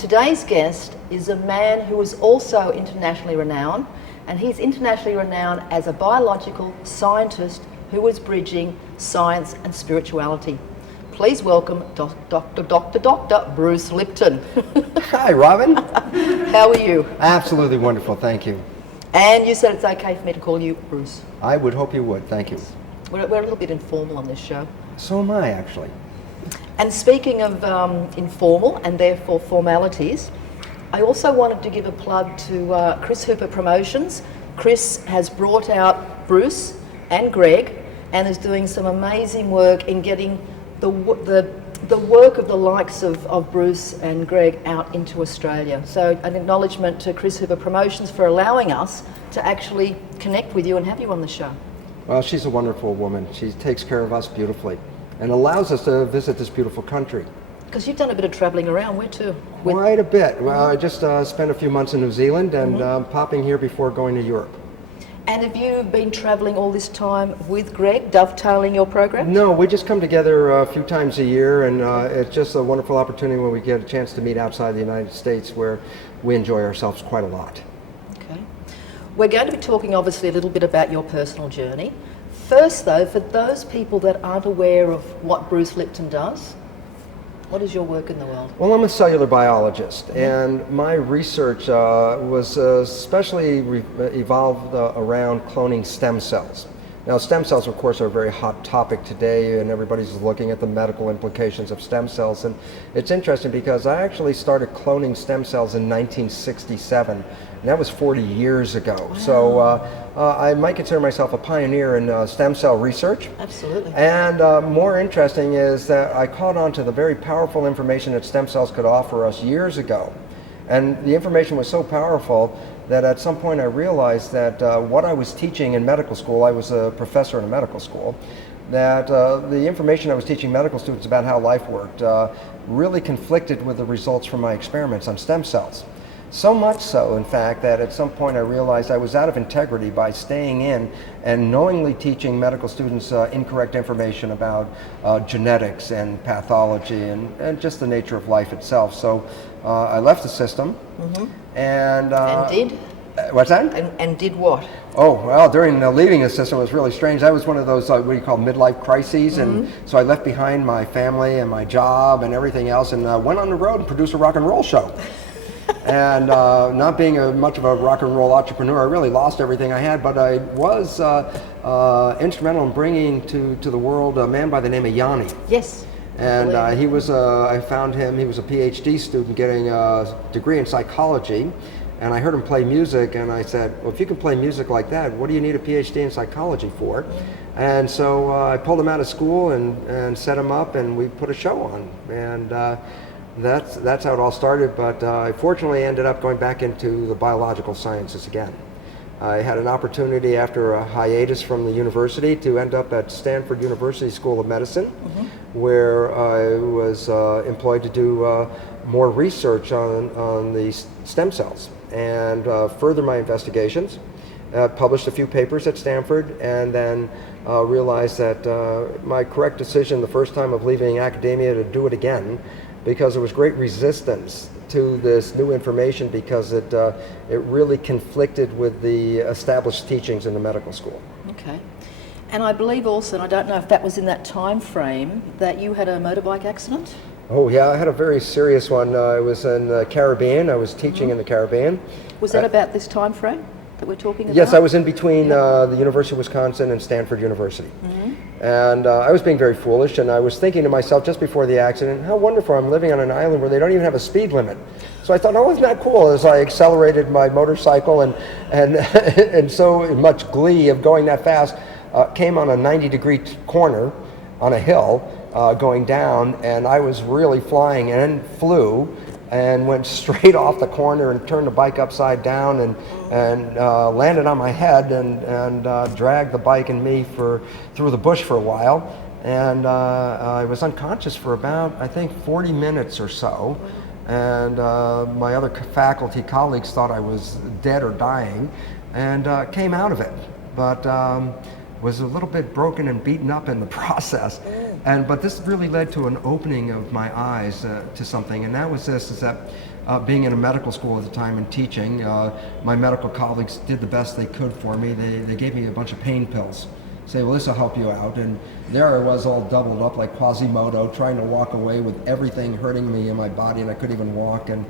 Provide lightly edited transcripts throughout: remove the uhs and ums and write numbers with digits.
today's guest is a man who is also internationally renowned, and he's internationally renowned as a biological scientist who is bridging science and spirituality. Please welcome Dr. Bruce Lipton. Hi, Robyn. How are you? Absolutely wonderful, thank you. And you said it's okay for me to call you Bruce. I would hope you would, thank you. We're a little bit informal on this show. So am I, actually. And speaking of informal and therefore formalities, I also wanted to give a plug to Chris Hooper Promotions. Chris has brought out Bruce and Greg and is doing some amazing work in getting the work of the likes of Bruce and Greg out into Australia. So an acknowledgement to Chris Hooper Promotions for allowing us to actually connect with you and have you on the show. Well, she's a wonderful woman. She takes care of us beautifully and allows us to visit this beautiful country. Because you've done a bit of travelling around, where to? Quite a bit. Well, I just spent a few months in New Zealand and popping here before going to Europe. And have you been travelling all this time with Greg, dovetailing your program? No, we just come together a few times a year, and it's just a wonderful opportunity when we get a chance to meet outside the United States, where we enjoy ourselves quite a lot. Okay. We're going to be talking obviously a little bit about your personal journey. First though, for those people that aren't aware of what Bruce Lipton does, what is your work in the world? Well, I'm a cellular biologist, and my research was especially evolved around cloning stem cells. Now, stem cells, of course, are a very hot topic today, and everybody's looking at the medical implications of stem cells. And it's interesting because I actually started cloning stem cells in 1967, and that was 40 years ago. Wow. So I might consider myself a pioneer in stem cell research. Absolutely. And more interesting is that I caught on to the very powerful information that stem cells could offer us years ago. And the information was so powerful that at some point I realized that what I was teaching in medical school, I was a professor in a medical school, that the information I was teaching medical students about how life worked really conflicted with the results from my experiments on stem cells. So much so, in fact, that at some point I realized I was out of integrity by staying in and knowingly teaching medical students incorrect information about genetics and pathology and just the nature of life itself. So I left the system. And did? What's that? And did what? Oh, well, during leaving the system, it was really strange. I was one of those, what you call midlife crises, and so I left behind my family and my job and everything else and went on the road and produced a rock and roll show. And not being much of a rock and roll entrepreneur, I really lost everything I had, but I was instrumental in bringing to the world a man by the name of Yanni. Yes. And he was, I found him, he was a PhD student getting a degree in psychology, and I heard him play music, and I said, well, if you can play music like that, what do you need a PhD in psychology for? And so I pulled him out of school and set him up, and we put a show on. And that's how it all started, but I fortunately ended up going back into the biological sciences again. I had an opportunity after a hiatus from the university to end up at Stanford University School of Medicine, where I was employed to do more research on the stem cells and further my investigations. Published a few papers at Stanford, and then realized that my correct decision the first time of leaving academia to do it again, because there was great resistance to this new information because it really conflicted with the established teachings in the medical school. Okay. And I believe also, and I don't know if that was in that time frame, that you had a motorbike accident? Oh yeah, I had a very serious one. I was in the Caribbean. I was teaching in the Caribbean. Was that about this time frame that we're talking about? Yes, I was in between the University of Wisconsin and Stanford University. And I was being very foolish, and I was thinking to myself just before the accident, how wonderful, I'm living on an island where they don't even have a speed limit. So I thought, oh, isn't that cool, as I accelerated my motorcycle and so much glee of going that fast, came on a 90-degree corner on a hill going down, and I was really flying and flew and went straight off the corner and turned the bike upside down and landed on my head and dragged the bike and me through the bush for a while. And I was unconscious for about, I think, 40 minutes or so. And my other faculty colleagues thought I was dead or dying and came out of it. But was a little bit broken and beaten up in the process. But this really led to an opening of my eyes to something, and that was this, is that being in a medical school at the time and teaching, my medical colleagues did the best they could for me. They gave me a bunch of pain pills. Say, well, this will help you out. And there I was all doubled up like Quasimodo, trying to walk away with everything hurting me in my body, and I couldn't even walk. And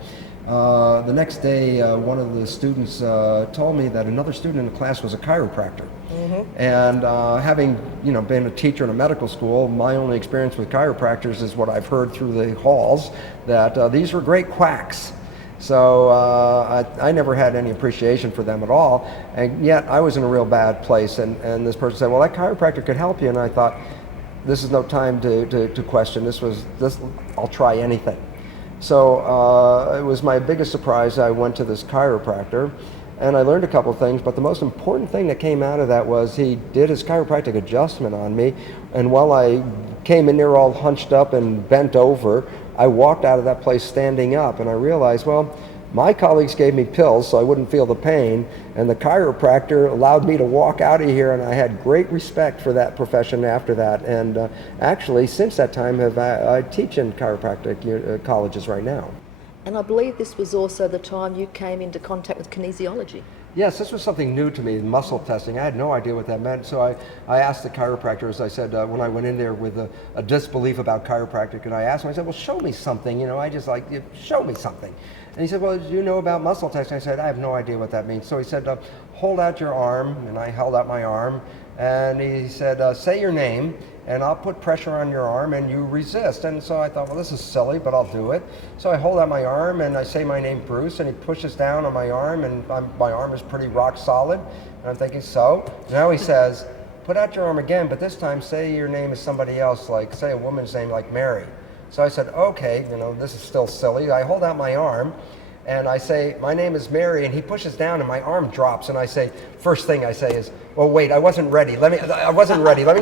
the next day, one of the students told me that another student in the class was a chiropractor. And having been a teacher in a medical school, my only experience with chiropractors is what I've heard through the halls, that these were great quacks. So I never had any appreciation for them at all, and yet I was in a real bad place. And this person said, well, that chiropractor could help you. And I thought, this is no time to question. I'll try anything. So it was my biggest surprise. I went to this chiropractor, and I learned a couple things, but the most important thing that came out of that was he did his chiropractic adjustment on me, and while I came in there all hunched up and bent over, I walked out of that place standing up, and I realized, well, my colleagues gave me pills so I wouldn't feel the pain, and the chiropractor allowed me to walk out of here, and I had great respect for that profession after that. And actually, since that time, I teach in chiropractic colleges right now. And I believe this was also the time you came into contact with kinesiology. Yes, this was something new to me, muscle testing. I had no idea what that meant, so I asked the chiropractor, as I said, when I went in there with a disbelief about chiropractic, and I asked him, I said, well, show me something, I just show me something. And he said, well, do you know about muscle testing? I said, I have no idea what that means. So he said, hold out your arm, and I held out my arm, and he said, say your name, and I'll put pressure on your arm and you resist. And so I thought, well, this is silly, but I'll do it. So I hold out my arm and I say my name, Bruce, and he pushes down on my arm, and my arm is pretty rock solid. And I'm thinking, so? Now he says, put out your arm again, but this time say your name is somebody else, like say a woman's name like Mary. So I said, okay, this is still silly. I hold out my arm and I say, my name is Mary, and he pushes down and my arm drops, and I say, first thing I say is, well, wait, I wasn't ready. Let me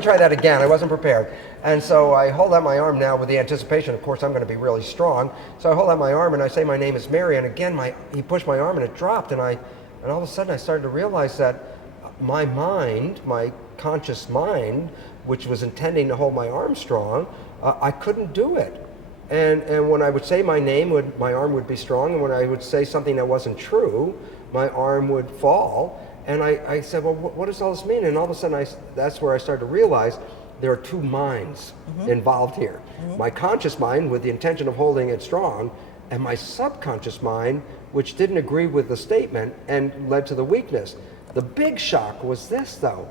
try that again. I wasn't prepared. And so I hold out my arm now with the anticipation, of course, I'm going to be really strong. So I hold out my arm and I say, my name is Mary, and again, he pushed my arm and it dropped, and all of a sudden I started to realize that my mind, my conscious mind, which was intending to hold my arm strong, I couldn't do it. And when I would say my name, my arm would be strong, and when I would say something that wasn't true, my arm would fall. And I said, well, what does all this mean? And all of a sudden, that's where I started to realize there are two minds involved here. My conscious mind with the intention of holding it strong, and my subconscious mind, which didn't agree with the statement and led to the weakness. The big shock was this, though.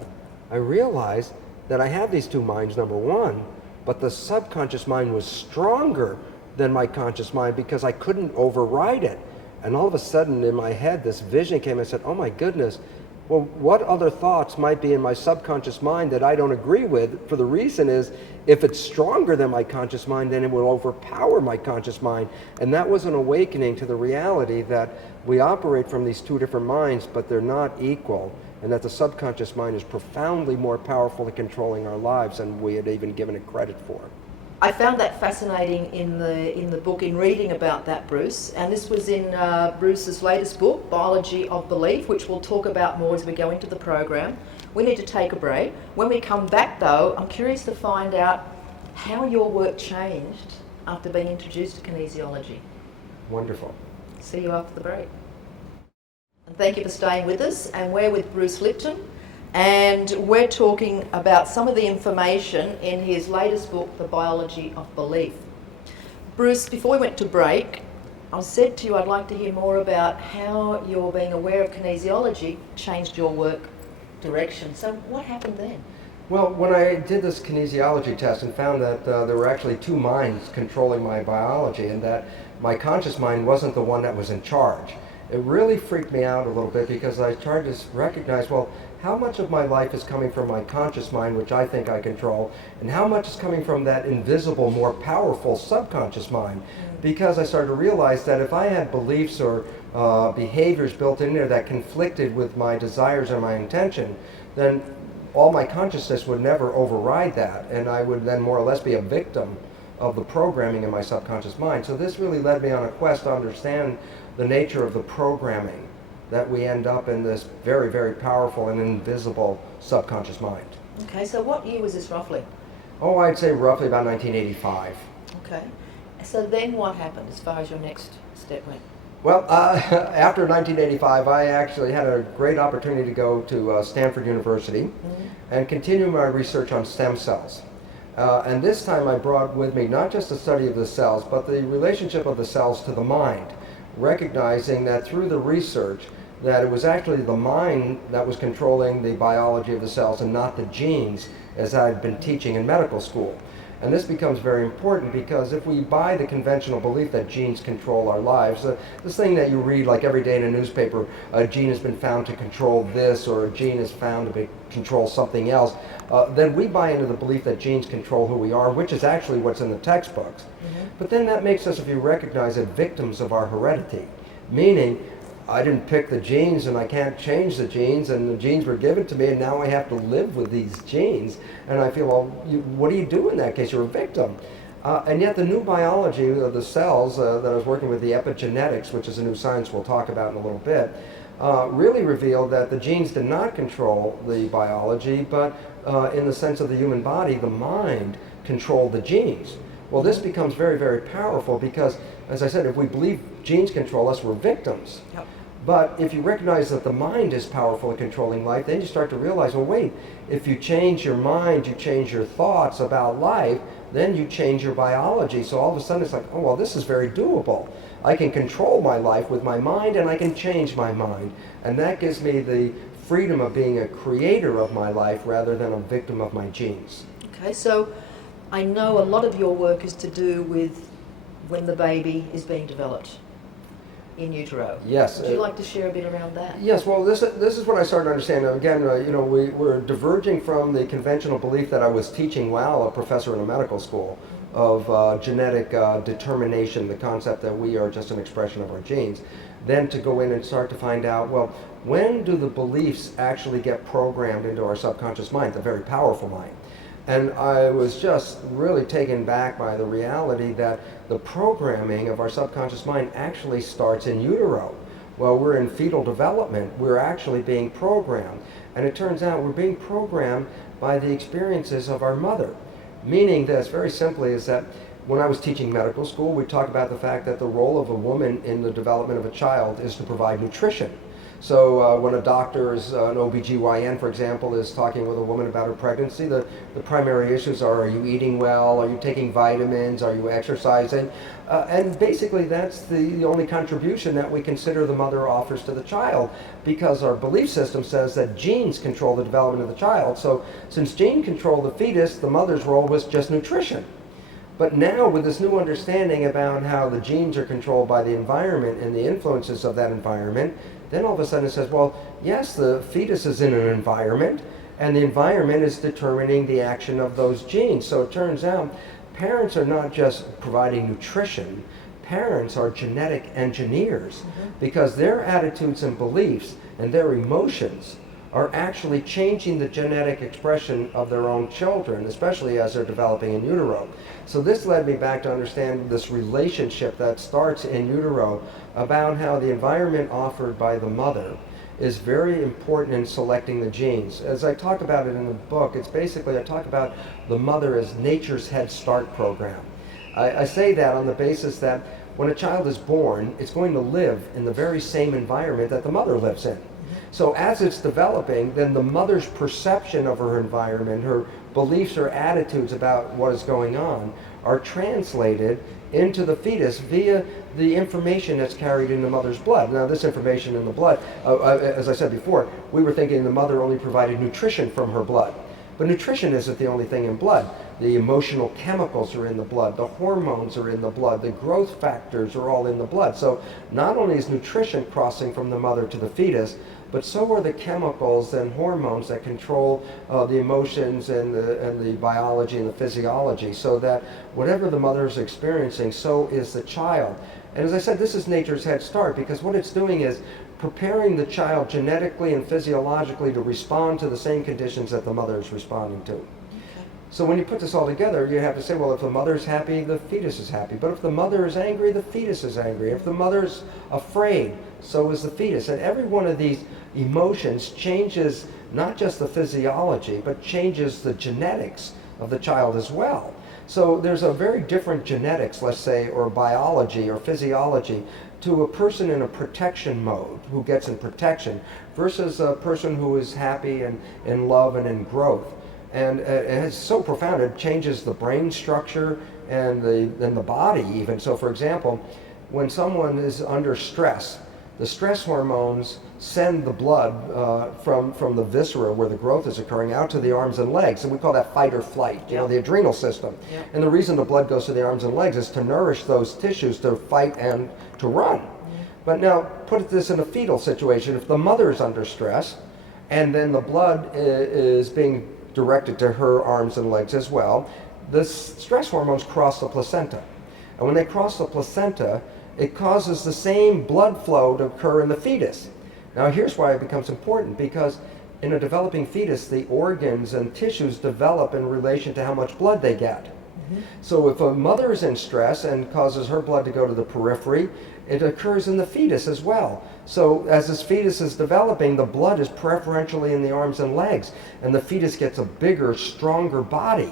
I realized that I have these two minds, number one, but the subconscious mind was stronger than my conscious mind because I couldn't override it. And all of a sudden in my head, this vision came and said, oh my goodness, well, what other thoughts might be in my subconscious mind that I don't agree with? For the reason is, if it's stronger than my conscious mind, then it will overpower my conscious mind. And that was an awakening to the reality that we operate from these two different minds, but they're not equal. And that the subconscious mind is profoundly more powerful at controlling our lives than we had even given it credit for. I found that fascinating in the book, in reading about that, Bruce. And this was in Bruce's latest book, Biology of Belief, which we'll talk about more as we go into the program. We need to take a break. When we come back, though, I'm curious to find out how your work changed after being introduced to kinesiology. Wonderful. See you after the break. And thank you for staying with us. And we're with Bruce Lipton, and we're talking about some of the information in his latest book, The Biology of Belief. Bruce, before we went to break, I said to you I'd like to hear more about how your being aware of kinesiology changed your work direction. So what happened then? Well, when I did this kinesiology test and found that there were actually two minds controlling my biology, and that my conscious mind wasn't the one that was in charge, it really freaked me out a little bit, because I tried to recognize, well, how much of my life is coming from my conscious mind, which I think I control, and how much is coming from that invisible, more powerful subconscious mind? Because I started to realize that if I had beliefs or behaviors built in there that conflicted with my desires or my intention, then all my consciousness would never override that, and I would then more or less be a victim of the programming in my subconscious mind. So this really led me on a quest to understand the nature of the programming, that we end up in this very, very powerful and invisible subconscious mind. Okay, so what year was this roughly? Oh, I'd say roughly about 1985. Okay. So then what happened as far as your next step went? Well, after 1985, I actually had a great opportunity to go to Stanford University and continue my research on stem cells. And this time I brought with me not just the study of the cells, but the relationship of the cells to the mind, recognizing that through the research that it was actually the mind that was controlling the biology of the cells and not the genes, as I'd been teaching in medical school. And this becomes very important because if we buy the conventional belief that genes control our lives, this thing that you read like every day in a newspaper, a gene has been found to control this, or a gene is found to control something else, then we buy into the belief that genes control who we are, which is actually what's in the textbooks. But then that makes us, if you recognize it, victims of our heredity, meaning I didn't pick the genes and I can't change the genes, and the genes were given to me and now I have to live with these genes. And I feel, well, what do you do in that case? You're a victim. And yet the new biology of the cells that I was working with, the epigenetics, which is a new science we'll talk about in a little bit, really revealed that the genes did not control the biology, but in the sense of the human body, the mind controlled the genes. Well, this becomes very, very powerful because, as I said, if we believe genes control us, we're victims. Yep. But if you recognize that the mind is powerful in controlling life, then you start to realize, well, wait, if you change your mind, you change your thoughts about life, then you change your biology. So all of a sudden it's like, oh, well, this is very doable. I can control my life with my mind and I can change my mind. And that gives me the freedom of being a creator of my life rather than a victim of my genes. Okay, so I know a lot of your work is to do with when the baby is being developed in utero. Yes. Would you like to share a bit around that? Yes, well, this is what I started to understand. Now, again, we're diverging from the conventional belief that I was teaching while a professor in a medical school of genetic determination, the concept that we are just an expression of our genes, then to go in and start to find out, well, when do the beliefs actually get programmed into our subconscious mind, the very powerful mind? And I was just really taken back by the reality that the programming of our subconscious mind actually starts in utero. While we're in fetal development, we're actually being programmed. And it turns out we're being programmed by the experiences of our mother. Meaning this, very simply, is that when I was teaching medical school, we talked about the fact that the role of a woman in the development of a child is to provide nutrition. So when a doctor, an OBGYN, for example, is talking with a woman about her pregnancy, the primary issues are you eating well? Are you taking vitamins? Are you exercising? And basically that's the only contribution that we consider the mother offers to the child, because our belief system says that genes control the development of the child. So since genes control the fetus, the mother's role was just nutrition. But now with this new understanding about how the genes are controlled by the environment and the influences of that environment, then all of a sudden it says, well, yes, the fetus is in an environment, and the environment is determining the action of those genes. So it turns out parents are not just providing nutrition, parents are genetic engineers, because their attitudes and beliefs and their emotions are actually changing the genetic expression of their own children, especially as they're developing in utero. So this led me back to understand this relationship that starts in utero about how the environment offered by the mother is very important in selecting the genes. As I talk about it in the book, it's basically, I talk about the mother as nature's Head Start program. I say that on the basis that when a child is born, it's going to live in the very same environment that the mother lives in. So as it's developing, then the mother's perception of her environment, her beliefs or attitudes about what is going on, are translated into the fetus via the information that's carried in the mother's blood. Now this information in the blood, as I said before, we were thinking the mother only provided nutrition from her blood. But nutrition isn't the only thing in blood. The emotional chemicals are in the blood, the hormones are in the blood, the growth factors are all in the blood. So not only is nutrition crossing from the mother to the fetus, but so are the chemicals and hormones that control the emotions and the biology and the physiology, so that whatever the mother is experiencing, so is the child. And as I said, this is nature's head start, because what it's doing is preparing the child genetically and physiologically to respond to the same conditions that the mother is responding to. So when you put this all together, you have to say, well, if the mother's happy, the fetus is happy. But if the mother is angry, the fetus is angry. If the mother's afraid, so is the fetus. And every one of these emotions changes not just the physiology, but changes the genetics of the child as well. So there's a very different genetics, let's say, or biology or physiology to a person in a protection mode, who gets in protection, versus a person who is happy and in love and in growth. And it's so profound, it changes the brain structure and the body even. So for example, when someone is under stress, the stress hormones send the blood from the viscera where the growth is occurring out to the arms and legs, and we call that fight or flight, you know, the adrenal system. And the reason the blood goes to the arms and legs is to nourish those tissues to fight and to run. But now put this in a fetal situation. If the mother is under stress and then the blood is being directed to her arms and legs as well, the stress hormones cross the placenta. And when they cross the placenta, it causes the same blood flow to occur in the fetus. Now here's why it becomes important, because in a developing fetus, the organs and tissues develop in relation to how much blood they get. So if a mother is in stress and causes her blood to go to the periphery, it occurs in the fetus as well. So as this fetus is developing, the blood is preferentially in the arms and legs, and the fetus gets a bigger, stronger body,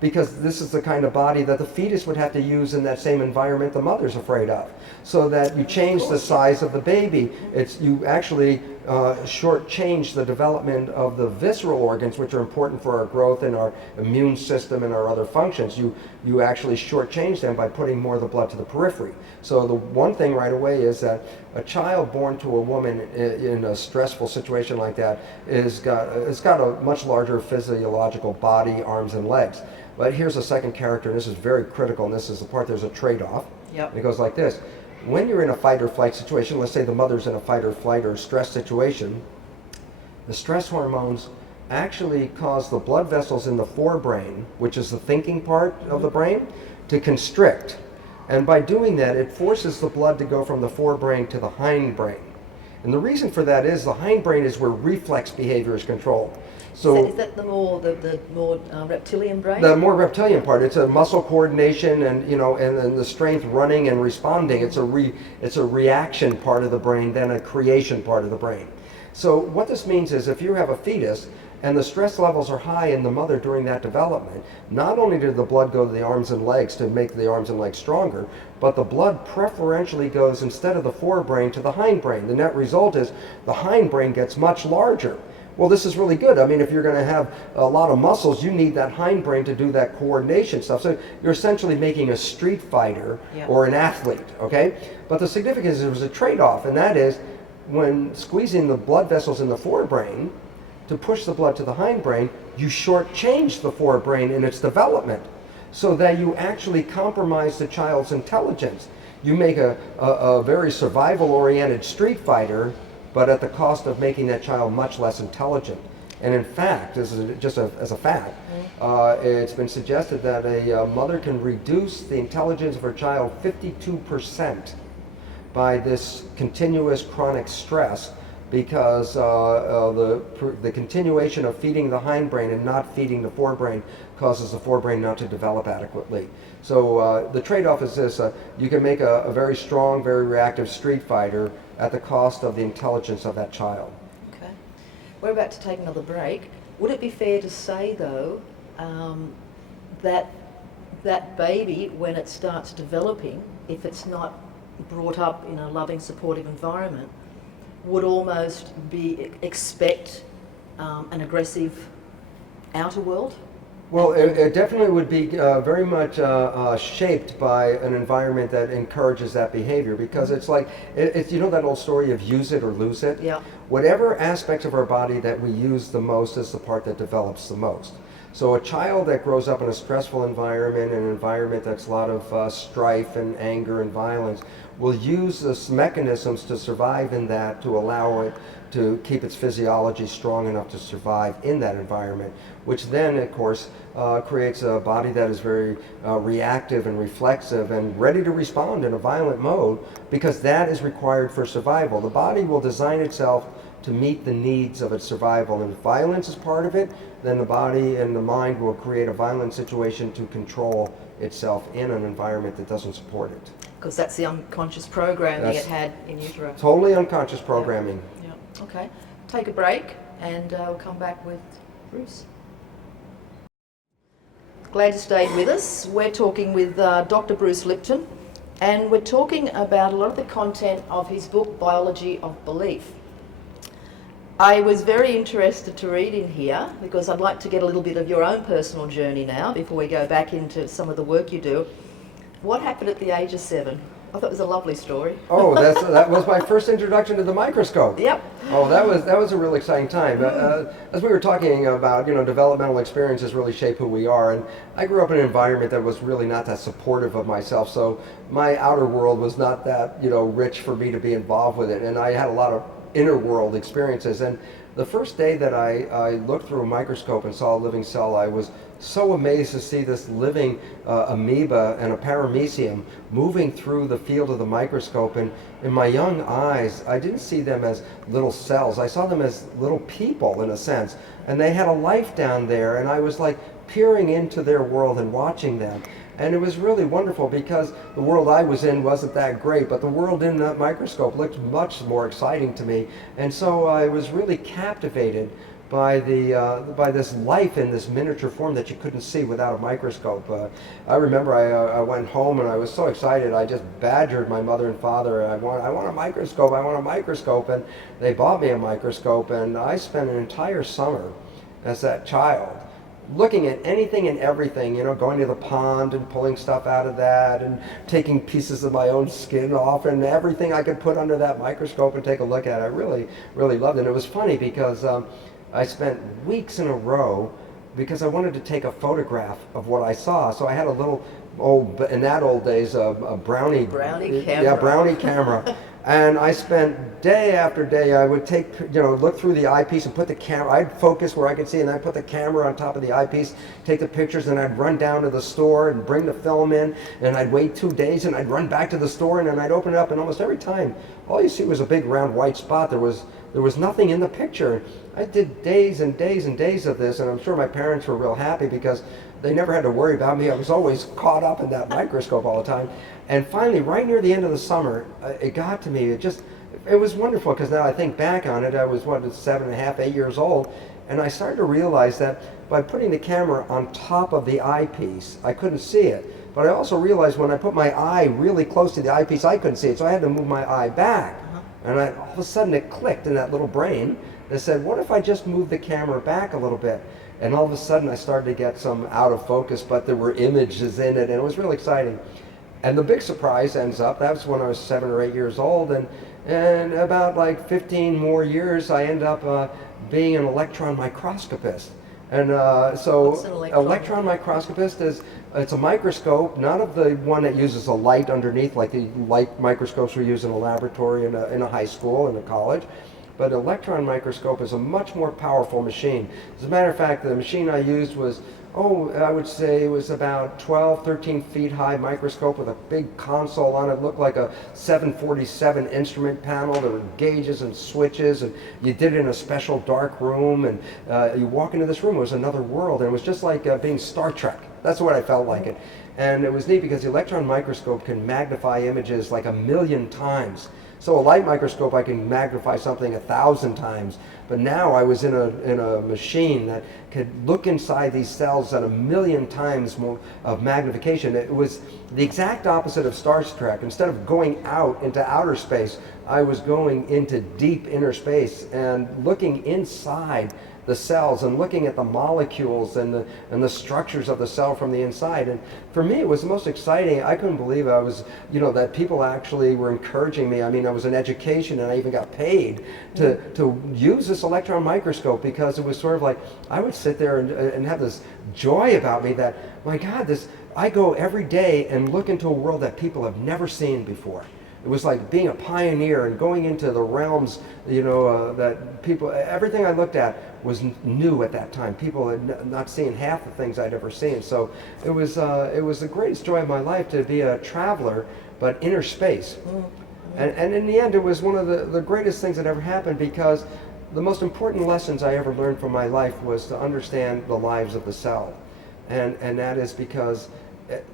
because this is the kind of body that the fetus would have to use in that same environment the mother's afraid of. So that you change the size of the baby, you actually shortchange the development of the visceral organs, which are important for our growth and our immune system and our other functions. You actually shortchange them by putting more of the blood to the periphery. So the one thing right away is that a child born to a woman in a stressful situation like that it's got a much larger physiological body, arms and legs. But here's a second character, and this is very critical, and this is the part, there's a trade-off. It goes like this. When you're in a fight or flight situation, let's say the mother's in a fight or flight or stress situation, the stress hormones actually cause the blood vessels in the forebrain, which is the thinking part of the brain, to constrict. And by doing that, it forces the blood to go from the forebrain to the hindbrain. And the reason for that is the hindbrain is where reflex behavior is controlled. So is that the more reptilian brain? The more reptilian part. It's a muscle coordination and and the strength running and responding. It's a reaction part of the brain than a creation part of the brain. So what this means is if you have a fetus and the stress levels are high in the mother during that development, not only did the blood go to the arms and legs to make the arms and legs stronger, but the blood preferentially goes instead of the forebrain to the hindbrain. The net result is the hindbrain gets much larger. Well, this is really good. I mean, if you're going to have a lot of muscles, you need that hindbrain to do that coordination stuff. So you're essentially making a street fighter or an athlete, okay? But the significance is there was a trade-off, and that is when squeezing the blood vessels in the forebrain to push the blood to the hindbrain, you shortchange the forebrain in its development so that you actually compromise the child's intelligence. You make a very survival-oriented street fighter, but at the cost of making that child much less intelligent. And in fact, this is just as a fact, it's been suggested that a mother can reduce the intelligence of her child 52% by this continuous chronic stress, because the continuation of feeding the hindbrain and not feeding the forebrain causes the forebrain not to develop adequately. So the trade-off is this, you can make a very strong, very reactive street fighter at the cost of the intelligence of that child. Okay. We're about to take another break. Would it be fair to say, though, that that baby, when it starts developing, if it's not brought up in a loving, supportive environment, would almost expect an aggressive outer world? Well, it definitely would be very much shaped by an environment that encourages that behavior, because it's like, it's that old story of use it or lose it? Yeah. Whatever aspects of our body that we use the most is the part that develops the most. So a child that grows up in a stressful environment, an environment that's a lot of strife and anger and violence, will use these mechanisms to survive in that, to allow it to keep its physiology strong enough to survive in that environment, which then, of course, creates a body that is very reactive and reflexive and ready to respond in a violent mode, because that is required for survival. The body will design itself to meet the needs of its survival, and if violence is part of it, then the body and the mind will create a violent situation to control itself in an environment that doesn't support it. Because that's the unconscious programming it had in utero. Totally unconscious programming. Yeah. Okay. Take a break, and we'll come back with Bruce. Glad you stayed with us. We're talking with Dr. Bruce Lipton, And we're talking about a lot of the content of his book, Biology of Belief. I was very interested to read in here because I'd like to get a little bit of your own personal journey now before we go back into some of the work you do. What happened at the age of 7? I thought it was a lovely story. Oh, that was my first introduction to the microscope. Yep. Oh, that was a really exciting time. As we were talking about, developmental experiences really shape who we are, and I grew up in an environment that was really not that supportive of myself, so my outer world was not that, rich for me to be involved with it, and I had a lot of inner world experiences. And the first day that I looked through a microscope and saw a living cell, I was so amazed to see this living amoeba and a paramecium moving through the field of the microscope. And in my young eyes, I didn't see them as little cells. I saw them as little people in a sense. And they had a life down there, and I was like peering into their world and watching them. And it was really wonderful because the world I was in wasn't that great, but the world in that microscope looked much more exciting to me. And so I was really captivated by this life in this miniature form that you couldn't see without a microscope. I remember I went home and I was so excited. I just badgered my mother and father. I want a microscope. I want a microscope. And they bought me a microscope. And I spent an entire summer as that child looking at anything and everything, going to the pond and pulling stuff out of that and taking pieces of my own skin off and everything I could put under that microscope and take a look at. I really, really loved it. And it was funny because I spent weeks in a row because I wanted to take a photograph of what I saw. So I had a little in that old days, a brownie camera. Yeah, brownie camera. And I spent day after day, I would look through the eyepiece and put the camera, I'd focus where I could see, and I'd put the camera on top of the eyepiece, take the pictures, and I'd run down to the store and bring the film in, and I'd wait 2 days, and I'd run back to the store, and then I'd open it up, and almost every time, all you see was a big round white spot. There was nothing in the picture. I did days and days and days of this, and I'm sure my parents were real happy because they never had to worry about me. I was always caught up in that microscope all the time. And finally, right near the end of the summer, it got to me. It was wonderful because now I think back on it, I was 7.5, 8 years old, and I started to realize that by putting the camera on top of the eyepiece, I couldn't see it. But I also realized when I put my eye really close to the eyepiece, I couldn't see it, so I had to move my eye back. And all of a sudden it clicked in that little brain that said, what if I just move the camera back a little bit? And all of a sudden I started to get some out of focus, but there were images in it, and it was really exciting. And the big surprise ends up, that was when I was 7 or 8 years old, and about like 15 more years, I end up being an electron microscopist. And so What's an electron microscopist it's a microscope, not of the one that uses a light underneath, like the light microscopes we use in a laboratory in a high school, in a college. But an electron microscope is a much more powerful machine. As a matter of fact, the machine I used was, I would say it was about 12, 13 feet high microscope with a big console on it. It looked like a 747 instrument panel. There were gauges and switches, and you did it in a special dark room, and you walk into this room, it was another world, and it was just like being Star Trek. That's what I felt like it. And it was neat because the electron microscope can magnify images like 1,000,000 times. So a light microscope, I can magnify something 1,000 times. But now I was in a machine that could look inside these cells at 1,000,000 times more of magnification. It was the exact opposite of Star Trek. Instead of going out into outer space, I was going into deep inner space and looking inside the cells and looking at the molecules and the structures of the cell from the inside. And for me, it was the most exciting. I couldn't believe I was, that people actually were encouraging me. I mean, I was in education and I even got paid to use this electron microscope because it was sort of like, I would sit there and have this joy about me that, my God, I go every day and look into a world that people have never seen before. It was like being a pioneer and going into the realms, that people, everything I looked at was new at that time. People had not seen half the things I'd ever seen. So it was the greatest joy of my life to be a traveler, but inner space. And in the end, it was one of the greatest things that ever happened because the most important lessons I ever learned from my life was to understand the lives of the cell. And that is because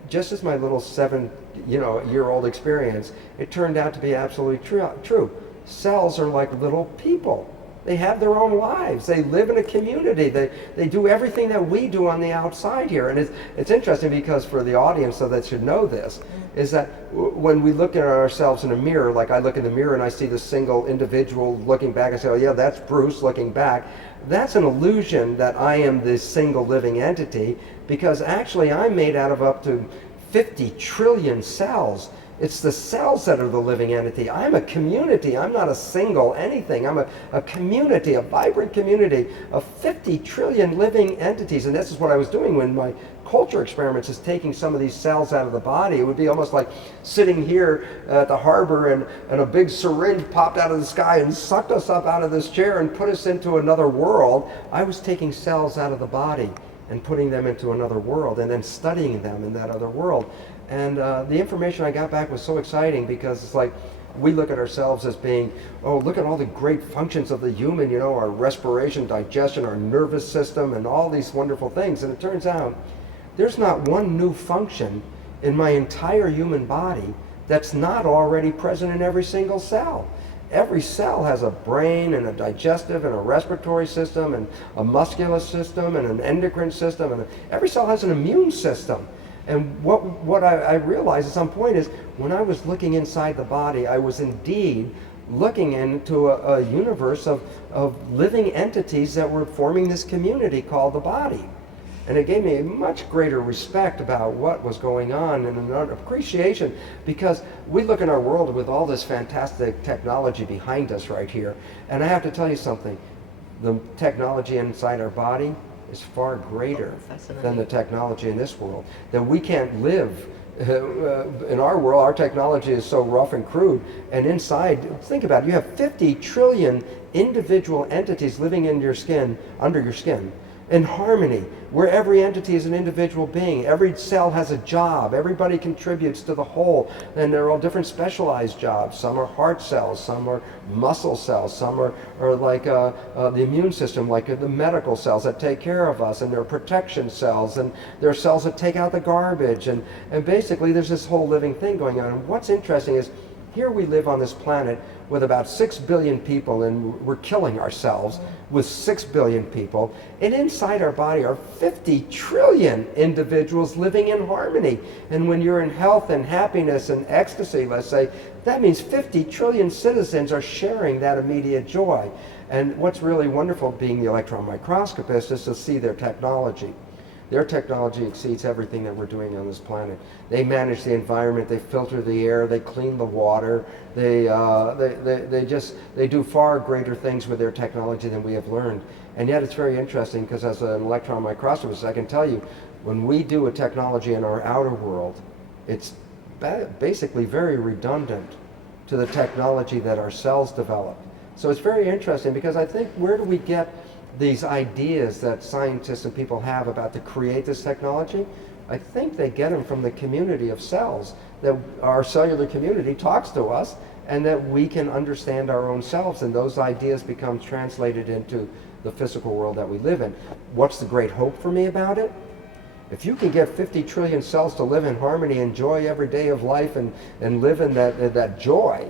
just as my little 7-year-old experience, it turned out to be absolutely true. Cells are like little people. They have their own lives. They live in a community. They do everything that we do on the outside here. And it's interesting because for the audience, so that should know this, is that when we look at ourselves in a mirror, like I look in the mirror and I see this single individual looking back and say, oh yeah, that's Bruce looking back. That's an illusion that I am this single living entity, because actually I'm made out of up to 50 trillion cells. It's the cells that are the living entity. I'm a community. I'm not a single anything. I'm a community, a vibrant community of 50 trillion living entities. And this is what I was doing when my culture experiments, is taking some of these cells out of the body. It would be almost like sitting here at the harbor and a big syringe popped out of the sky and sucked us up out of this chair and put us into another world. I was taking cells out of the body and putting them into another world and then studying them in that other world. And the information I got back was so exciting, because it's like we look at ourselves as being, oh, look at all the great functions of the human, you know, our respiration, digestion, our nervous system, and all these wonderful things. And it turns out there's not one new function in my entire human body that's not already present in every single cell. Every cell has a brain and a digestive and a respiratory system and a muscular system and an endocrine system, and every cell has an immune system. And what I realized at some point is, when I was looking inside the body, I was indeed looking into a universe of living entities that were forming this community called the body. And it gave me a much greater respect about what was going on, and an appreciation, because we look in our world with all this fantastic technology behind us right here. And I have to tell you something, the technology inside our body is far greater than the technology in this world. That we can't live in our world. Our technology is so rough and crude, and inside, think about it, you have 50 trillion individual entities living in your skin, under your skin, in harmony, where every entity is an individual being. Every cell has a job. Everybody contributes to the whole, and they're all different specialized jobs. Some are heart cells, some are muscle cells, some are like the immune system, like the medical cells that take care of us, and there are protection cells, and there are cells that take out the garbage, and basically there's this whole living thing going on. And what's interesting is, here we live on this planet with about 6 billion people, and we're killing ourselves with 6 billion people. And inside our body are 50 trillion individuals living in harmony. And when you're in health and happiness and ecstasy, let's say, that means 50 trillion citizens are sharing that immediate joy. And what's really wonderful, being the electron microscopist, is to see their technology. Their technology exceeds everything that we're doing on this planet. They manage the environment, they filter the air, they clean the water, they do far greater things with their technology than we have learned. And yet it's very interesting, because as an electron microscopist, I can tell you, when we do a technology in our outer world, it's basically very redundant to the technology that our cells develop. So it's very interesting, because I think, where do we get these ideas that scientists and people have about to create this technology? I think they get them from the community of cells, that our cellular community talks to us, and that we can understand our own selves, and those ideas become translated into the physical world that we live in. What's the great hope for me about it? If you can get 50 trillion cells to live in harmony, enjoy every day of life, and live in that joy,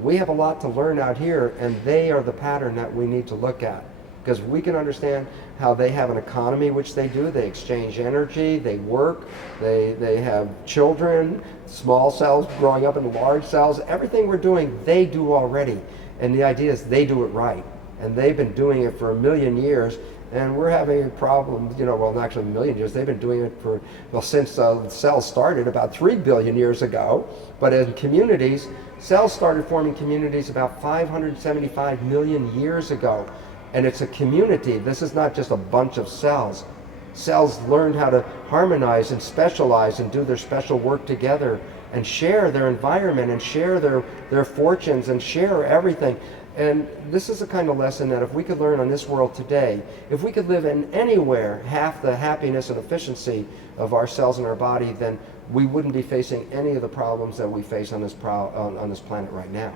we have a lot to learn out here, and they are the pattern that we need to look at. Because we can understand how they have an economy, which they do. They exchange energy, they work, they have children, small cells growing up into large cells. Everything we're doing, they do already. And the idea is they do it right. And they've been doing it for 1 million years. And we're having a problem, you know, well, not actually 1 million years. They've been doing it for, well, since cells started about 3 billion years ago. But in communities, cells started forming communities about 575 million years ago. And it's a community. This is not just a bunch of cells. Cells learn how to harmonize and specialize and do their special work together and share their environment and share their fortunes and share everything. And this is the kind of lesson that if we could learn on this world today, if we could live in anywhere half the happiness and efficiency of our cells in our body, then we wouldn't be facing any of the problems that we face on this planet right now.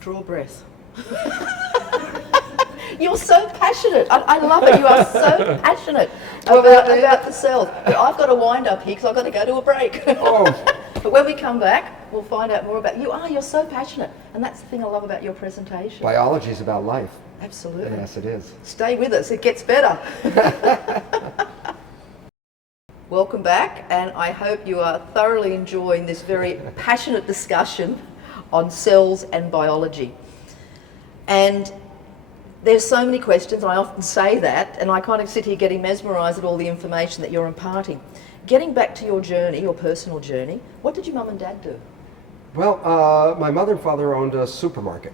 Draw breath. You're so passionate. I love it. You are so passionate about the cells. But I've got to wind up here because I've got to go to a break. Oh, But when we come back, we'll find out more about you. You're so passionate. And that's the thing I love about your presentation. Biology is about life. Absolutely. Yes, it is. Stay with us, it gets better. Welcome back, and I hope you are thoroughly enjoying this very passionate discussion on cells and biology. And there's so many questions, and I often say that, and I kind of sit here getting mesmerised at all the information that you're imparting. Getting back to your journey, your personal journey, what did your mum and dad do? Well, my mother and father owned a supermarket,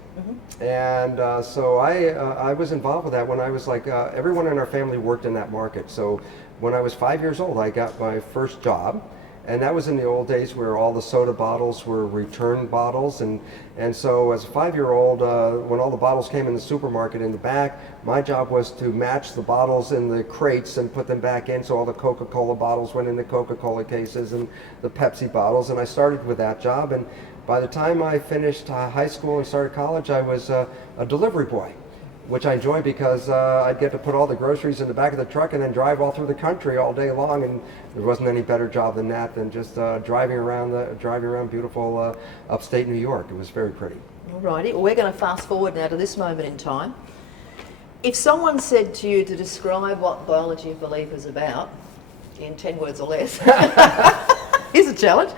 and so I was involved with that when I was like, everyone in our family worked in that market. So when I was 5 years old, I got my first job, and that was in the old days where all the soda bottles were return bottles, and so as a 5-year-old, when all the bottles came in the supermarket in the back, my job was to match the bottles in the crates and put them back in, so all the Coca-Cola bottles went in the Coca-Cola cases and the Pepsi bottles, and I started with that job, and by the time I finished high school and started college, I was a delivery boy, which I enjoyed because I'd get to put all the groceries in the back of the truck and then drive all through the country all day long, and there wasn't any better job than that, than just driving around beautiful upstate New York. It was very pretty. Alrighty, well, we're going to fast forward now to this moment in time. If someone said to you to describe what biology of belief is about in 10 words or less, here's a challenge.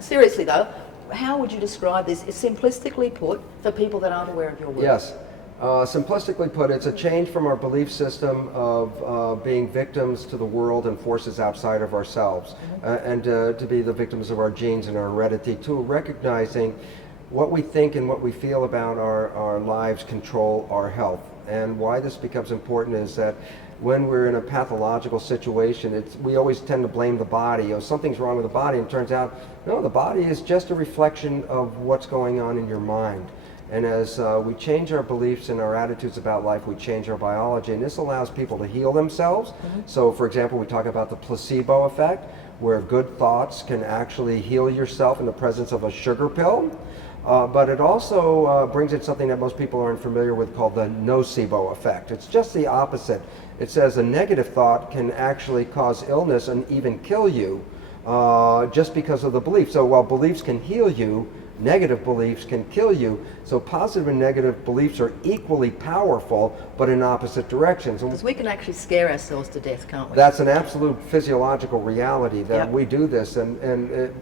Seriously though, how would you describe this? It's simplistically put for people that aren't aware of your work. Yes. Simplistically put, it's a change from our belief system of being victims to the world and forces outside of ourselves, and to be the victims of our genes and our heredity, to recognizing what we think and what we feel about our lives control our health. And why this becomes important is that when we're in a pathological situation, we always tend to blame the body. Something's wrong with the body, and it turns out, no, the body is just a reflection of what's going on in your mind. And as we change our beliefs and our attitudes about life, we change our biology, and this allows people to heal themselves. So, for example, we talk about the placebo effect, where good thoughts can actually heal yourself in the presence of a sugar pill. But it also brings in something that most people aren't familiar with called the nocebo effect. It's just the opposite. It says a negative thought can actually cause illness and even kill you just because of the belief. So while beliefs can heal you, negative beliefs can kill you. So positive and negative beliefs are equally powerful, but in opposite directions. Because we can actually scare ourselves to death, can't we? That's an absolute physiological reality that we do this. And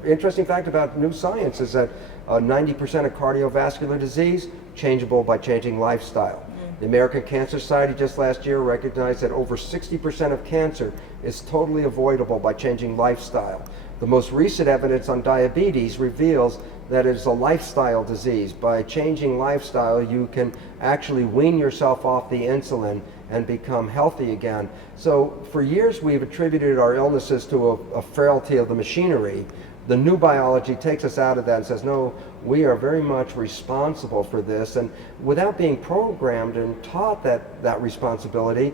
interesting fact about new science is that 90% of cardiovascular disease changeable by changing lifestyle. The American Cancer Society just last year recognized that over 60% of cancer is totally avoidable by changing lifestyle. The most recent evidence on diabetes reveals that it's a lifestyle disease. By changing lifestyle, you can actually wean yourself off the insulin and become healthy again. So for years we've attributed our illnesses to a frailty of the machinery. The new biology takes us out of that and says, no, we are very much responsible for this. And without being programmed and taught that responsibility,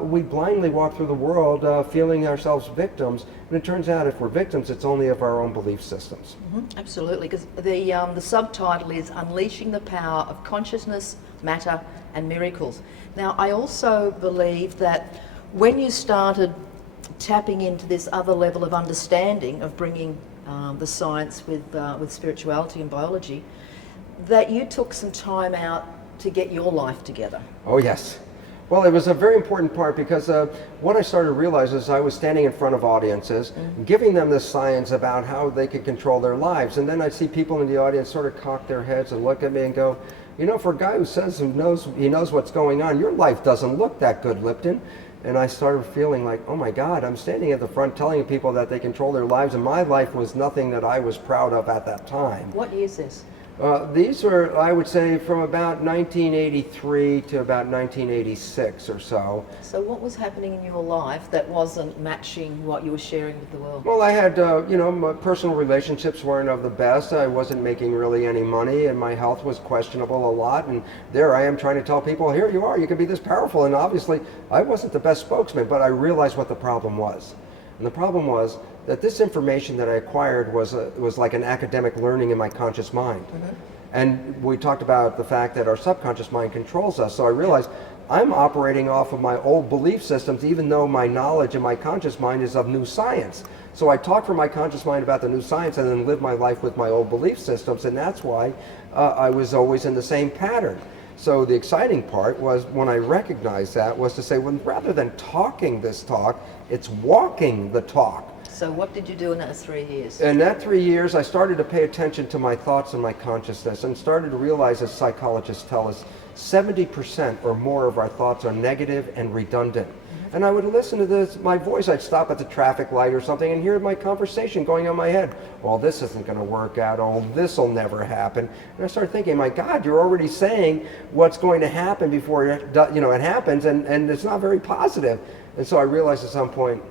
we blindly walk through the world feeling ourselves victims. And it turns out if we're victims, it's only of our own belief systems. Absolutely, because the subtitle is Unleashing the Power of Consciousness, Matter and Miracles. Now, I also believe that when you started tapping into this other level of understanding of bringing the science with spirituality and biology, that you took some time out to get your life together. Oh, yes. Well, it was a very important part because what I started to realize is I was standing in front of audiences, giving them this science about how they could control their lives. And then I'd see people in the audience sort of cock their heads and look at me and go, you know, for a guy who says he knows what's going on, your life doesn't look that good, Lipton. And I started feeling like, oh my God, I'm standing at the front telling people that they control their lives, and my life was nothing that I was proud of at that time. What year is this? These are, I would say, from about 1983 to about 1986 or so. So what was happening in your life that wasn't matching what you were sharing with the world? Well, I had, my personal relationships weren't of the best. I wasn't making really any money, and my health was questionable a lot. And there I am trying to tell people, here you are, you can be this powerful. And obviously, I wasn't the best spokesman, but I realized what the problem was. And the problem was that this information that I acquired was like an academic learning in my conscious mind. And we talked about the fact that our subconscious mind controls us. So I realized I'm operating off of my old belief systems, even though my knowledge and my conscious mind is of new science. So I talk for my conscious mind about the new science and then live my life with my old belief systems, and that's why I was always in the same pattern. So the exciting part was when I recognized that was to say, well, rather than talking this talk, it's walking the talk. So what did you do in those 3 years? In that 3 years, I started to pay attention to my thoughts and my consciousness and started to realize, as psychologists tell us, 70% or more of our thoughts are negative and redundant. And I would listen to my voice. I'd stop at the traffic light or something and hear my conversation going on in my head. Well, this isn't going to work out. Oh, this will never happen. And I started thinking, my God, you're already saying what's going to happen before it happens, and it's not very positive. And so I realized at some point,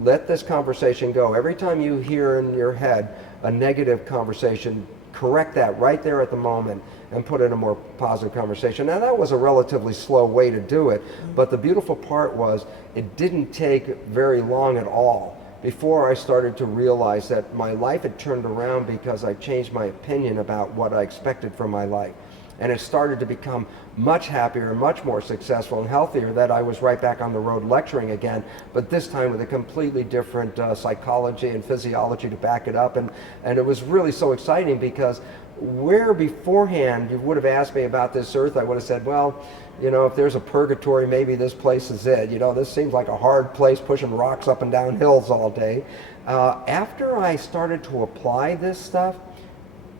let this conversation go. Every time you hear in your head a negative conversation, correct that right there at the moment and put in a more positive conversation. Now that was a relatively slow way to do it, but the beautiful part was it didn't take very long at all before I started to realize that my life had turned around because I changed my opinion about what I expected from my life. And it started to become much happier and much more successful and healthier, that I was right back on the road lecturing again, but this time with a completely different psychology and physiology to back it up. And it was really so exciting because where beforehand you would have asked me about this earth, I would have said, well, if there's a purgatory, maybe this place is it. This seems like a hard place, pushing rocks up and down hills all day. After I started to apply this stuff,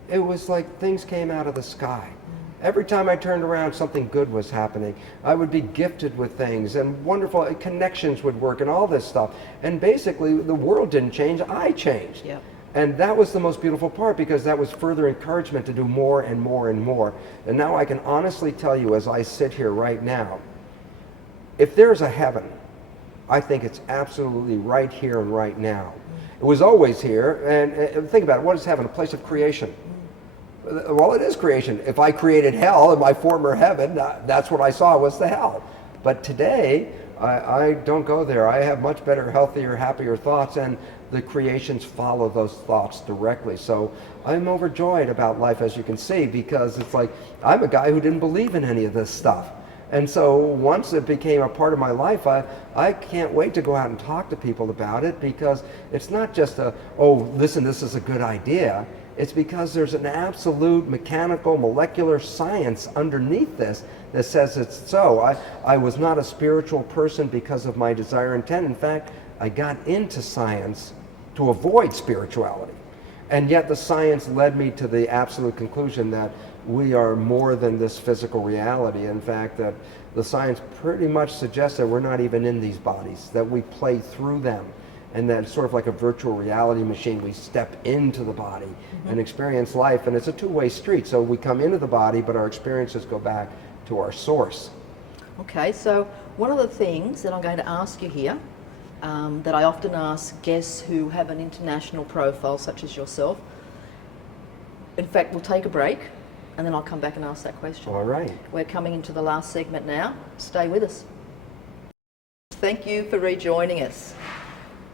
it was like things came out of the sky. Every time I turned around, something good was happening. I would be gifted with things, and wonderful connections would work and all this stuff. And basically, the world didn't change, I changed. Yep. And that was the most beautiful part, because that was further encouragement to do more and more and more. And now I can honestly tell you, as I sit here right now, if there's a heaven, I think it's absolutely right here and right now. It was always here, and think about it, what is heaven? A place of creation. Well, it is creation. If I created hell in my former heaven, that's what I saw was the hell. But today, I don't go there. I have much better, healthier, happier thoughts, and the creations follow those thoughts directly. So I'm overjoyed about life, as you can see, because it's like I'm a guy who didn't believe in any of this stuff. And so once it became a part of my life, I can't wait to go out and talk to people about it, because it's not just listen, this is a good idea. It's because there's an absolute mechanical, molecular science underneath this that says it's so. I was not a spiritual person because of my desire and intent. In fact, I got into science to avoid spirituality. And yet the science led me to the absolute conclusion that we are more than this physical reality. In fact, that the science pretty much suggests that we're not even in these bodies, that we play through them. And that it's sort of like a virtual reality machine. We step into the body and experience life, and it's a two-way street. So we come into the body, but our experiences go back to our source. Okay, so one of the things that I'm going to ask you here, that I often ask guests who have an international profile, such as yourself, in fact, we'll take a break, and then I'll come back and ask that question. All right. We're coming into the last segment now. Stay with us. Thank you for rejoining us.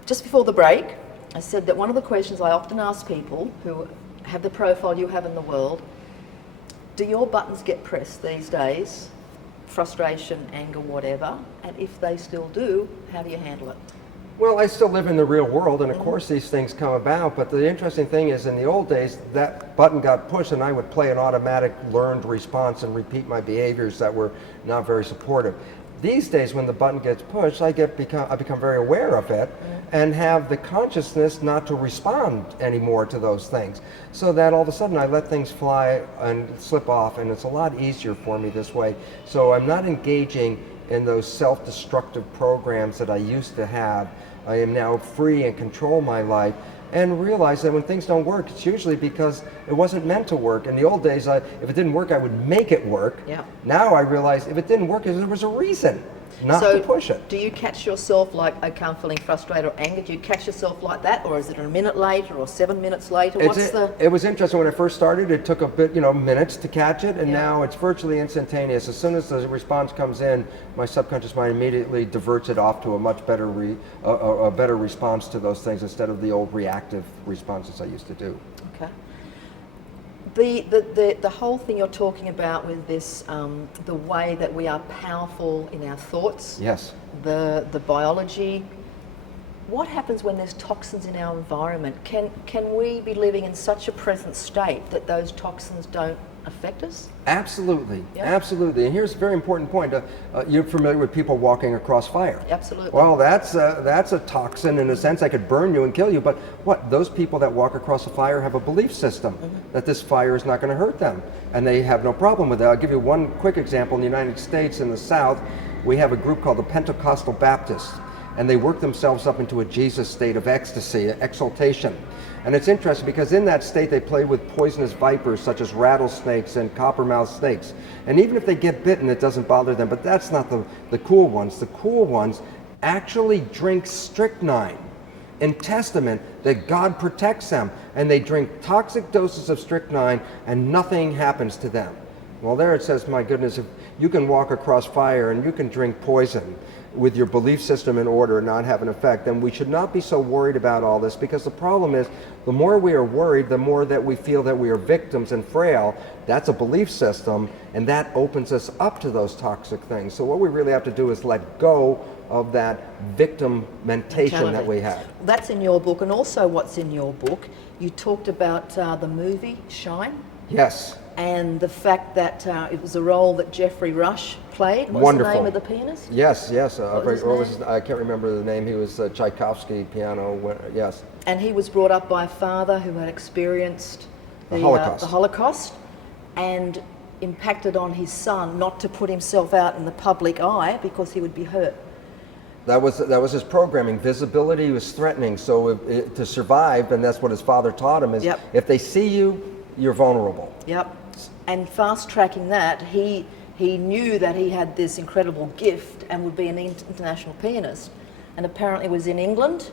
Just before the break, I said that one of the questions I often ask people who have the profile you have in the world, do your buttons get pressed these days? Frustration, anger, whatever. And if they still do, how do you handle it? Well, I still live in the real world, and of course these things come about, but the interesting thing is, in the old days, that button got pushed and I would play an automatic learned response and repeat my behaviors that were not very supportive. These days, when the button gets pushed, I become very aware of it and have the consciousness not to respond anymore to those things. So that all of a sudden I let things fly and slip off, and it's a lot easier for me this way. So I'm not engaging in those self-destructive programs that I used to have. I am now free and control my life, and realize that when things don't work, it's usually because it wasn't meant to work. In the old days, if it didn't work, I would make it work. Yeah. Now I realize if it didn't work, there was a reason not to push it. Do you catch yourself like, okay, I'm feeling frustrated or angry? Do you catch yourself like that, or is it a minute later or 7 minutes later? It was interesting when I first started. It took a bit, minutes to catch it, and now it's virtually instantaneous. As soon as the response comes in, my subconscious mind immediately diverts it off to a much better, a better response to those things instead of the old reactive responses I used to do. Okay. The whole thing you're talking about with this, the way that we are powerful in our thoughts, Yes. the biology, what happens when there's toxins in our environment? Can we be living in such a present state that those toxins don't affect us? Absolutely, Yep. absolutely. And here's a very important point. You're familiar with people walking across fire. Absolutely. Well, that's a toxin in a sense that could burn you and kill you. But what? Those people that walk across a fire have a belief system that this fire is not going to hurt them, and they have no problem with it. I'll give you one quick example. In the United States, in the South, we have a group called the Pentecostal Baptists, and they work themselves up into a Jesus state of ecstasy, exaltation. And it's interesting because in that state they play with poisonous vipers such as rattlesnakes and coppermouth snakes. And even if they get bitten, it doesn't bother them. But that's not the cool ones. The cool ones actually drink strychnine in testament that God protects them. And they drink toxic doses of strychnine and nothing happens to them. Well, there it says, my goodness, if you can walk across fire and you can drink poison with your belief system in order and not have an effect, then we should not be so worried about all this, because the problem is the more we are worried, the more that we feel that we are victims and frail. That's a belief system, and that opens us up to those toxic things. So what we really have to do is let go of that victim mentation that we have. That's in your book, and also what's in your book, you talked about the movie Shine. Yes. And the fact that it was a role that Geoffrey Rush played. What's Wonderful. the name of the pianist? Yes, yes. was I can't remember the name. He was Tchaikovsky piano. Yes. And he was brought up by a father who had experienced The Holocaust. The Holocaust, and impacted on his son not to put himself out in the public eye because he would be hurt. That was his programming. Visibility was threatening. So to survive, and that's what his father taught him, is Yep. if they see you, you're vulnerable. Yep. And fast tracking that, he knew that he had this incredible gift and would be an international pianist. And apparently was in England.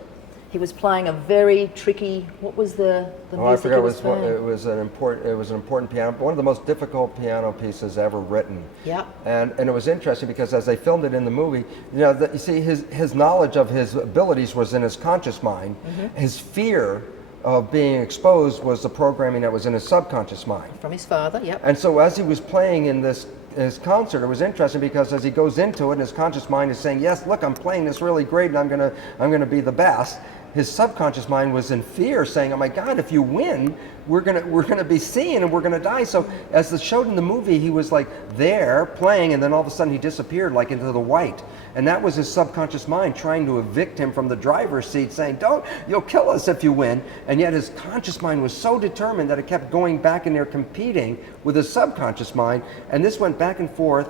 He was playing a very tricky, what was the music I forgot. he was playing? It was an important piano, one of the most difficult piano pieces ever written. Yep. And it was interesting because as they filmed it in the movie, you see his knowledge of his abilities was in his conscious mind. His fear of being exposed was the programming that was in his subconscious mind. From his father, yep. And so as he was playing in his concert, it was interesting because as he goes into it, and his conscious mind is saying, yes, look, I'm playing this really great and I'm gonna be the best. His subconscious mind was in fear, saying, oh my God, if you win, we're gonna be seen and we're gonna die. So as it's showed in the movie, he was like there playing, and then all of a sudden he disappeared like into the white. And that was his subconscious mind trying to evict him from the driver's seat, saying, you'll kill us if you win. And yet his conscious mind was so determined that it kept going back in there competing with his subconscious mind. And this went back and forth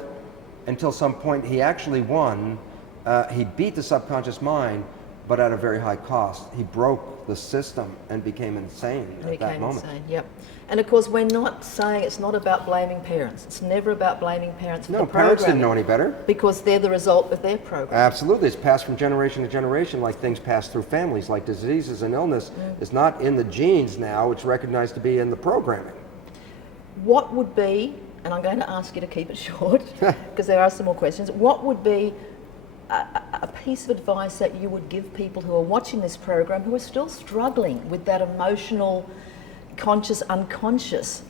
until some point he actually won. He beat the subconscious mind, but at a very high cost. He broke the system and became insane at that moment. Insane, yep. And of course, we're not saying it's not about blaming parents. It's never about blaming parents for the programming. No, parents didn't know any better. Because they're the result of their program. Absolutely. It's passed from generation to generation, like things pass through families, like diseases and illness. It's not in the genes now, it's recognized to be in the programming. What would be, and I'm going to ask you to keep it short, because there are some more questions, what would be a piece of advice that you would give people who are watching this program who are still struggling with that emotional, conscious, unconscious?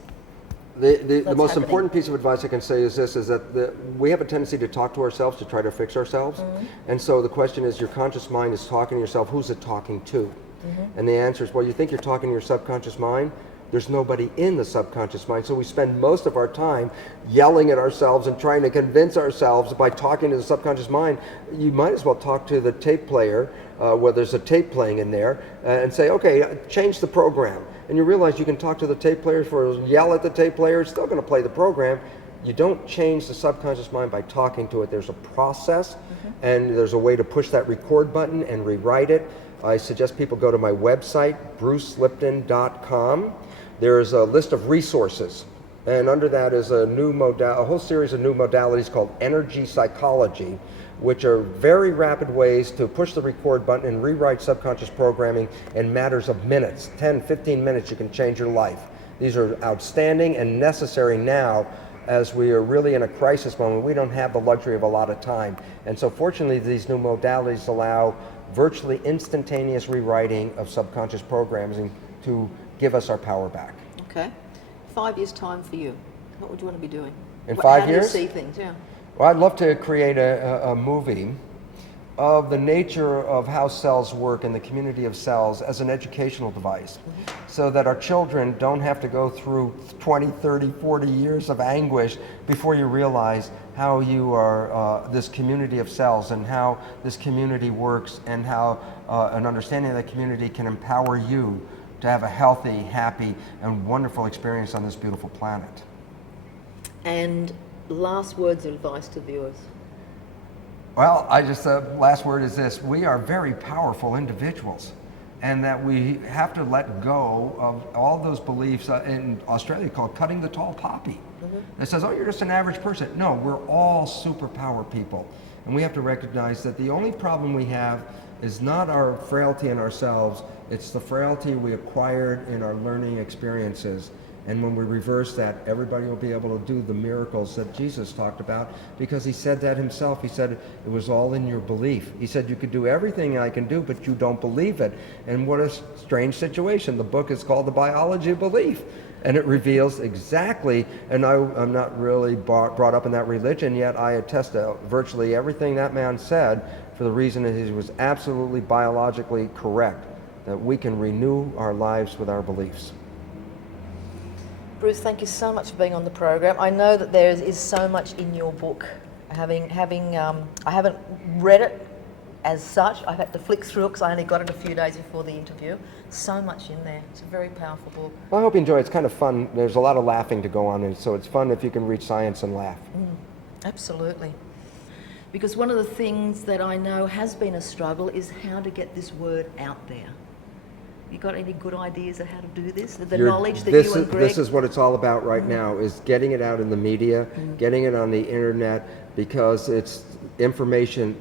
The most important piece of advice I can say is this, is that we have a tendency to talk to ourselves to try to fix ourselves. And so the question is, your conscious mind is talking to yourself, who's it talking to? And the answer is, well, you think you're talking to your subconscious mind? There's nobody in the subconscious mind. So we spend most of our time yelling at ourselves and trying to convince ourselves by talking to the subconscious mind. You might as well talk to the tape player, where there's a tape playing in there, and say, okay, change the program. And you realize you can talk to the tape player, yell at the tape player, it's still going to play the program. You don't change the subconscious mind by talking to it. There's a process, and there's a way to push that record button and rewrite it. I suggest people go to my website, brucelipton.com. There's a list of resources, and under that is a whole series of new modalities called energy psychology, which are very rapid ways to push the record button and rewrite subconscious programming in matters of minutes. 10, 15 minutes, you can change your life. These are outstanding and necessary now, as we are really in a crisis moment. We don't have the luxury of a lot of time. And so fortunately, these new modalities allow virtually instantaneous rewriting of subconscious programming to give us our power back. Okay. 5 years' time for you? What would you want to be doing? In 5 years? How do you see things? Yeah. Well, I'd love to create a movie of the nature of how cells work in the community of cells as an educational device, so that our children don't have to go through 20, 30, 40 years of anguish before you realize how you are this community of cells and how this community works, and how an understanding of that community can empower you to have a healthy, happy, and wonderful experience on this beautiful planet. And last words of advice to viewers. Well, last word is this: we are very powerful individuals, and that we have to let go of all those beliefs in Australia called cutting the tall poppy. That says, oh, you're just an average person. No, we're all superpower people. And we have to recognize that the only problem we have is not our frailty in ourselves, it's the frailty we acquired in our learning experiences. And when we reverse that, everybody will be able to do the miracles that Jesus talked about, because he said that himself. He said it was all in your belief. He said you could do everything I can do, but you don't believe it. And what a strange situation. The book is called The Biology of Belief. And it reveals exactly, and I'm not really brought up in that religion, yet I attest to virtually everything that man said, for the reason that he was absolutely biologically correct, that we can renew our lives with our beliefs. Bruce, thank you so much for being on the program. I know that there is so much in your book. I haven't read it as such. I've had to flick through it because I only got it a few days before the interview. So much in there. It's a very powerful book. Well, I hope you enjoy it. It's kind of fun. There's a lot of laughing to go on, and so it's fun if you can read science and laugh. Absolutely. Because one of the things that I know has been a struggle is how to get this word out there. You got any good ideas of how to do this? The knowledge that you and Greg... This is what it's all about right now, is getting it out in the media, getting it on the internet, because it's information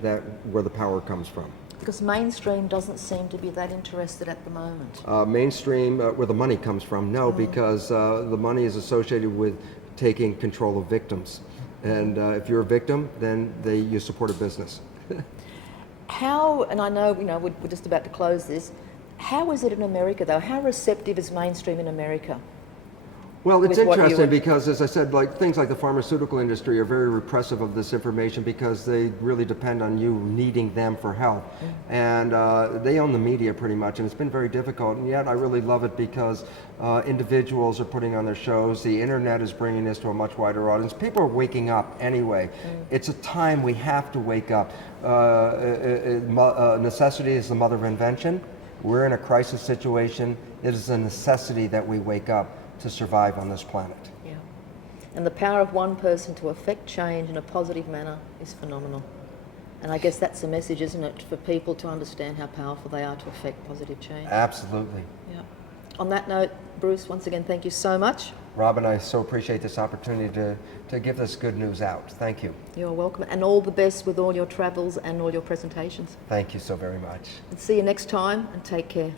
where the power comes from. Because mainstream doesn't seem to be that interested at the moment. Mainstream, where the money comes from, no, because the money is associated with taking control of victims. And if you're a victim, then you support a business. How, and I know, we're just about to close this, how is it in America though? How receptive is mainstream in America? Well, it's interesting because, as I said, things like the pharmaceutical industry are very repressive of this information, because they really depend on you needing them for help. And they own the media pretty much, and it's been very difficult. And yet I really love it because individuals are putting on their shows. The internet is bringing this to a much wider audience. People are waking up anyway. It's a time we have to wake up. Necessity is the mother of invention. We're in a crisis situation. It is a necessity that we wake up to survive on this planet. Yeah. And the power of one person to affect change in a positive manner is phenomenal. And I guess that's the message, isn't it, for people to understand how powerful they are to affect positive change. Absolutely. Yeah. On that note, Bruce, once again, thank you so much. Robyn, I so appreciate this opportunity to give this good news out. Thank you. You're welcome. And all the best with all your travels and all your presentations. Thank you so very much. And see you next time, and take care.